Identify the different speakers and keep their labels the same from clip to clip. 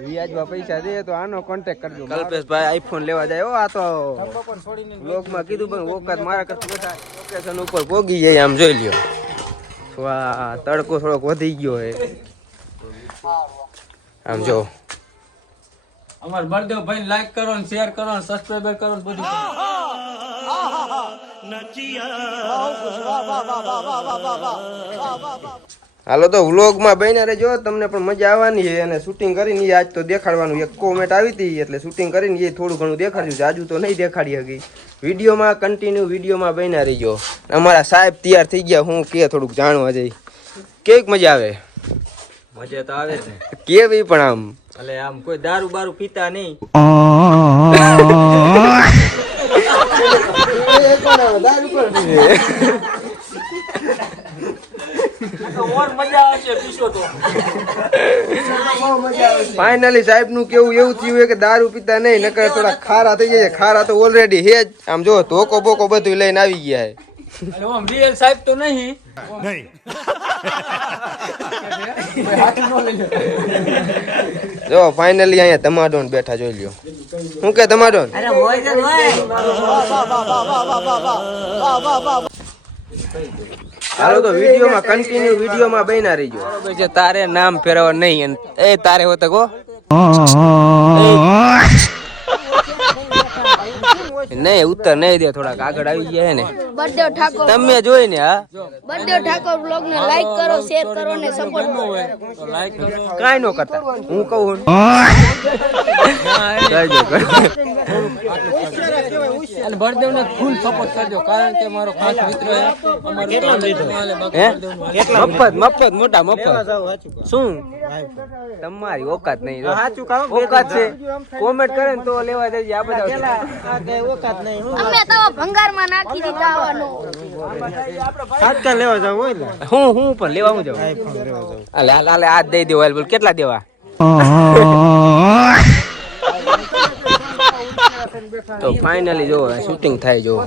Speaker 1: વ્યાજમાં પૈસા દે તો આનો કોન્ટેક કરજો કલ્પેશભાઈ આઈફોન લેવા જાય હો આ તો બ્લોગમાં કીધું પણ વખત મારા કરતા બધા લોકેશન ઉપર પોગી જાય આમ જોઈ લ્યો વાહ તડકો થોડોક વધી ગયો હે આમ જો
Speaker 2: અમાર બળદેવ ભાઈ લાઈક કરો ને શેર કરો ને સબસ્ક્રાઇબર કરો ને બધું કરો.
Speaker 1: હાલો તો વ્લોગમાં બન્યા રહેજો. તમને પણ મજા આવવાની છે અને શૂટિંગ કરીને આજ તો દેખાડવાનું એક કોમેન્ટ આવી હતી એટલે શૂટિંગ કરીને એ થોડું ઘણું દેખાડ્યું છે. આજુ તો નહીં દેખાડી શકી વિડીયોમાં કન્ટિન્યુ વિડીયોમાં બન્યા રહીજો. અમારા સાહેબ તૈયાર થઈ ગયા. હું કે થોડુંક જાણવા જઈ. કેક મજા આવે?
Speaker 2: મજા તો આવે
Speaker 1: કેવી પણ આમ.
Speaker 2: એટલે આમ કોઈ દારૂ બારૂ પીતા નહીં.
Speaker 1: ફાઇનલી સાહેબનું કેવું એવું થયું કે દારૂ પીતા નહીં નકર થોડા ખારા થઈ જાય ખારા તો ઓલરેડી હે જ આમ જો ધોકો બોકો બધું લઈને આવી ગયા
Speaker 2: રિયલ સાહેબ તો નહીં
Speaker 1: જો ફાઇનલી અહીંયા તમાડોન બેઠા જોઈ લ્યો શું કે તમાડોન હાલો તો વિડીયોમાં કન્ટિન્યુ વિડીયોમાં બન્યા રહીજો. તારે નામ ફેરવવા નહીં એ તારે હોત કો. નહીં ઉત્તર નહીં દે થોડાક આગળ આવી ગયા ને.
Speaker 3: બર્થડે ઠાકોર
Speaker 1: તમે જોઈ ને હા?
Speaker 3: બર્થડે ઠાકોર બ્લોગ ને લાઈક કરો શેર કરો ને સપોર્ટ કરો.
Speaker 2: લાઈક કરો
Speaker 1: કાંઈ નો કરતા. હું કહું.
Speaker 2: અને બળદેવ ને ફૂલ સપોર્ટ કરજો કારણ કે મારો ખાસ મિત્ર
Speaker 1: મફત મફત મોટા મફત. શું? તમારી ઓકાત નહીં ઓકાત છે. કોમેન્ટ કરે ને તો લેવા જઈએ આ બધા
Speaker 3: અમે તો ભંગારમાં નાખી દીધા આવવાનું
Speaker 1: હું હું પણ લેવા હું જાઉં? હાલે હાલે હાલે આ જ દઈ દેવા બોલ કેટલા દેવા? તો ફાઇનલી જો શૂટિંગ થાય જો.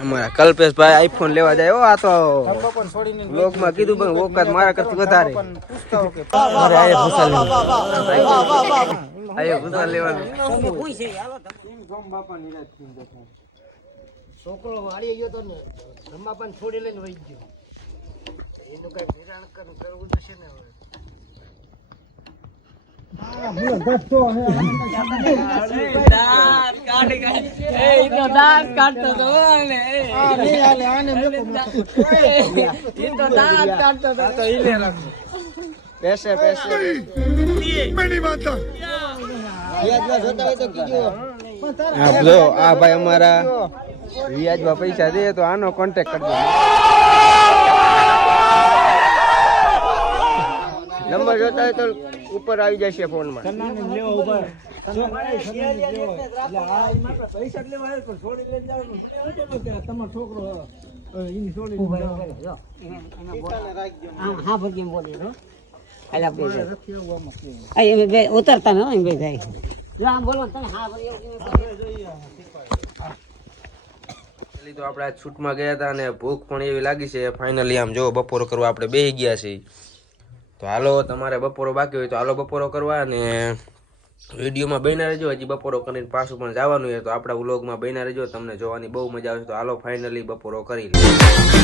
Speaker 1: અમારા કલ્પેશભાઈ આઈફોન લેવા જાય આ તો બ્લોગમાં કીધું પણ વખત મારા કરતી વધારે. અરે આયે લેવાનું. આયે
Speaker 2: કાઢી એ ઈ તો દાંત કાઢતો તો ને એ ઈ તો દાંત કાઢતો તો તો ઈ
Speaker 1: આ ભાઈ અમારા વ્યાજમાં પૈસા દે તો આનો કોન્ટેક્ટ કરજો. નંબર જોતા હોય તો ઉપર આવી જશે ફોનમાં.
Speaker 4: ઉતરતા ને બે થાય જો આમ બોલો તમે હા
Speaker 1: ફાઇનલી તો. આપણે શૂટમાં ગયા હતા અને ભૂખ પણ એવી લાગી છે. ફાઇનલી આમ જો બપોરો કરવા આપણે બેસી ગયા છીએ. તો હાલો, તમારે બપોરો બાકી હોય તો હાલો બપોરો કરવા અને વિડીયોમાં બન્યા રહેજો. હજી બપોરો કરીને પાછું પણ જવાનું હોય તો આપણા વ્લોગમાં બન્યા રહેજો. તમને જોવાની બહુ મજા આવશે. તો હાલો ફાઇનલી બપોરો કરી લે.